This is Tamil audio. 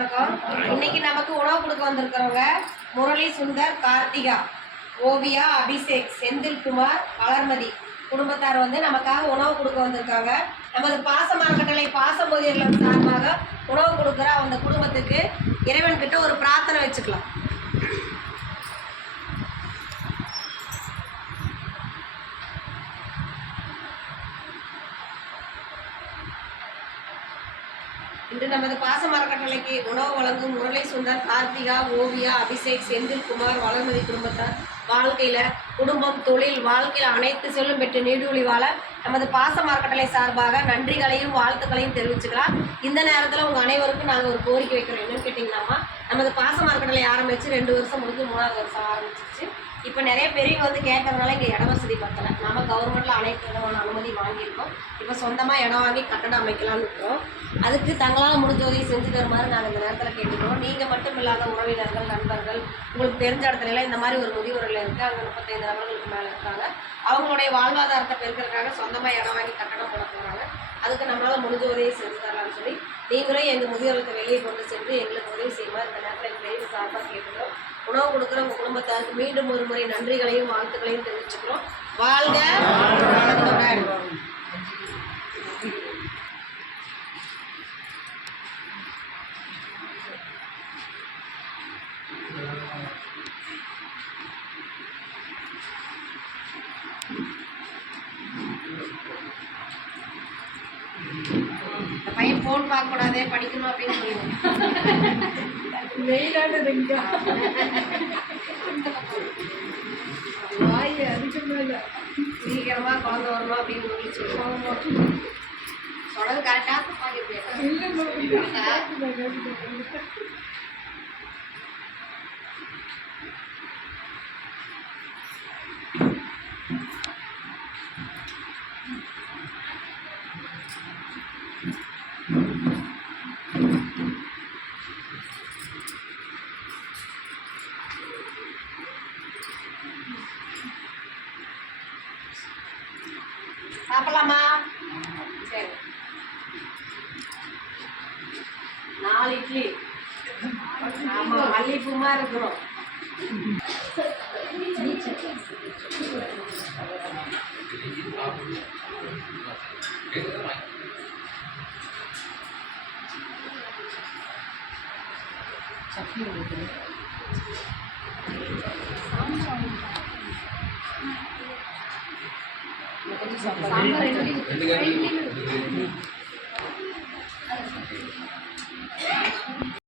வணக்கம். இன்னைக்கு நமக்கு உணவு கொடுக்க வந்திருக்கிறவங்க முரளி சுந்தர், கார்த்திகா, ஓவியா, அபிஷேக், செந்தில்குமார், வளர்மதி குடும்பத்தார் நமக்காக உணவு கொடுக்க வந்திருக்காங்க. நமது பாச அறக்கட்டளை பாசமோதி இல்லம் சார்பாக உணவு கொடுக்குற அந்த குடும்பத்துக்கு இறைவன்கிட்ட ஒரு பிரார்த்தனை வச்சுக்கலாம். இன்று நமது பாச அறக்கட்டளைக்கு உணவு வழங்கும் முரளி சுந்தர், கார்த்திகா, ஓவியா, அபிஷேக், செந்தில்குமார், வளர்மதி குடும்பத்தார் வாழ்க்கையில் குடும்பம், தொழில், வாழ்க்கையில் அனைத்து செல்லும் பெற்று நீடூழி வாழ நமது பாச அறக்கட்டளை சார்பாக நன்றிகளையும் வாழ்த்துக்களையும் தெரிவிச்சுக்கலாம். இந்த நேரத்தில் உங்கள் அனைவருக்கும் நாங்கள் ஒரு கோரிக்கை வைக்கிறோம். என்னன்னு கேட்டிங்கன்னாமா, நமது பாச அறக்கட்டளை ஆரம்பித்து 2 வருஷம் முடிஞ்சு 3வது வருஷம் ஆரம்பிச்சிச்சு. இப்போ நிறைய பெரியவங்க கேட்கறதுனால இங்கே இட வசதி பத்தலை. நம்ம கவர்மெண்ட்டில் அனைத்து விதமான அனுமதி வாங்கியிருக்கோம். இப்போ சொந்தமாக இடம் வாங்கி கட்டடம் அமைக்கலாம்னு இருக்கிறோம். அதுக்கு தங்களால் முடிஞ்ச உதவி செஞ்சு தருமாறு நாங்கள் இந்த நேரத்தில் கேட்டுக்கிறோம். நீங்கள் மட்டும் இல்லாத உறவினர்கள், நண்பர்கள், உங்களுக்கு தெரிஞ்ச இடத்துல இந்த மாதிரி ஒரு முதியோர்கள் இருக்குது. அங்கே 35 நபர்களுக்கு மேலே இருக்காங்க. அவங்களுடைய வாழ்வாதாரத்தை பெருக்கிறதுக்காக சொந்தமாக இடம் வாங்கி கட்டடம் போட போகிறாங்க. அதுக்கு நம்மளால் முடிஞ்ச உதவி செஞ்சு தரலாம்னு சொல்லி நீங்களும் எங்கள் முதியோர்களுக்கு வெளியே கொண்டு சென்று எங்களுக்கு உதவி செய்யுமா இந்த நேரத்தில் எங்கள் பெரிய சார்பாக கேட்டுக்கிறோம். உணவு கொடுக்குற உங்கள் குடும்பத்தாருக்கு மீண்டும் ஒரு முறை நன்றிகளையும் வாழ்த்துக்களையும் தெரிவிச்சுக்கிறோம். வாழ்க வளத்துடன். இந்த பையன் ஃபோன் பார்க்கக்கூடாதே, படிக்கணும் அப்படின்னு சொல்லுவோம். சீக்கிரமா குழந்தை வரணும் அப்படின்னு சொல்லி சொல்லுவோம். சொல்றது கரெக்டாக சாப்பிடலாமா? சரி, 4 இட்லி. ஆமாம், மல்லிப்பூமா இருக்கணும். சாம்பார்